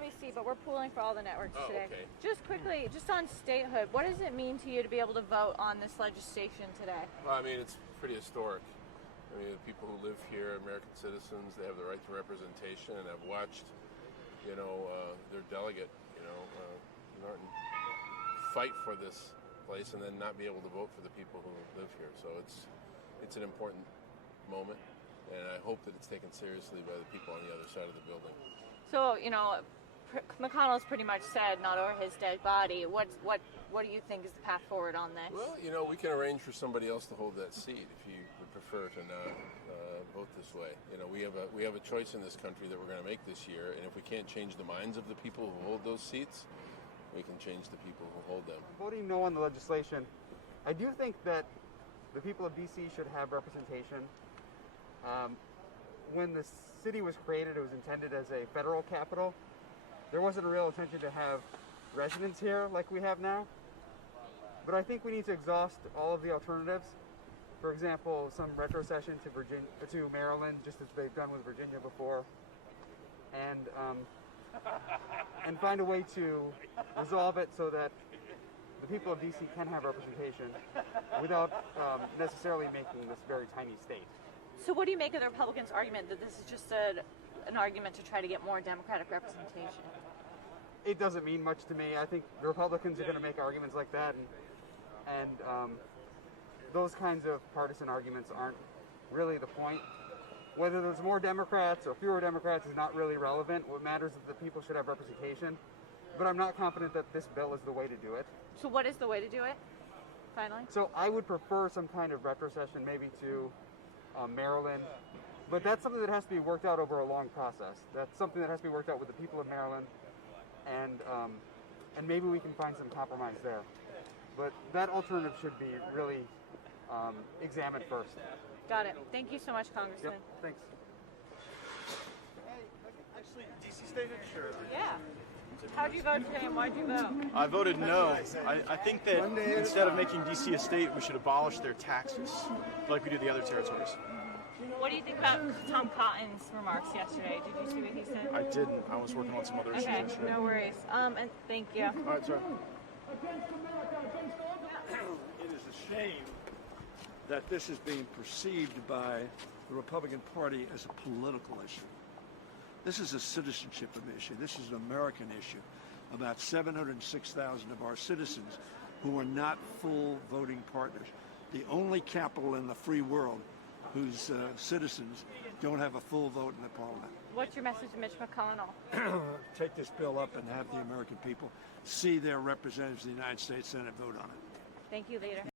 NBC, but we're pooling for all the networks today. Okay. Just quickly, just on statehood, what does it mean to you to be able to vote on this legislation today? Well, I mean, it's pretty historic. I mean, the people who live here, American citizens, they have the right to representation, and I've watched, their delegate, Norton, fight for this place and then not be able to vote for the people who live here. So it's an important moment, and I hope that it's taken seriously by the people on the other side of the building. So, McConnell's pretty much said not over his dead body. What do you think is the path forward on this? Well, we can arrange for somebody else to hold that seat if you would prefer to not vote this way. We have a choice in this country that we're going to make this year, and if we can't change the minds of the people who hold those seats, we can change the people who hold them. Voting no on the legislation, I do think that the people of D.C. should have representation. When the city was created, it was intended as a federal capital. There wasn't a real intention to have residents here like we have now. But I think we need to exhaust all of the alternatives. For example, some retrocession to Maryland, just as they've done with Virginia before, and find a way to resolve it so that the people of D.C. can have representation without necessarily making this very tiny state. So what do you make of the Republicans' argument that this is just an argument to try to get more Democratic representation? It doesn't mean much to me. I think the Republicans are going to make arguments like that, and those kinds of partisan arguments aren't really the point. Whether there's more Democrats or fewer Democrats is not really relevant. What matters is that people should have representation. But I'm not confident that this bill is the way to do it. So what is the way to do it, finally? So I would prefer some kind of retrocession maybe to Maryland. But that's something that has to be worked out over a long process. That's something that has to be worked out with the people of Maryland. And maybe we can find some compromise there. But that alternative should be really examined first. Got it. Thank you so much, Congressman. Yep, thanks. Actually, DC statehood? Sure. Yeah. How'd you vote today and why'd you vote? I voted no. I think that instead of making DC a state, we should abolish their taxes like we do the other territories. What do you think about Tom Cotton's remarks yesterday? Did you see what he said? I didn't. I was working on some other issues Okay, yesterday. no worries. And thank you. All right, sorry. It is a shame that this is being perceived by the Republican Party as a political issue. This is a citizenship issue. This is an American issue. About 706,000 of our citizens who are not full voting partners. The only capital in the free world whose citizens don't have a full vote in the parliament. What's your message to Mitch McConnell? Take this bill up and have the American people see their representatives in the United States Senate vote on it. Thank you, leader.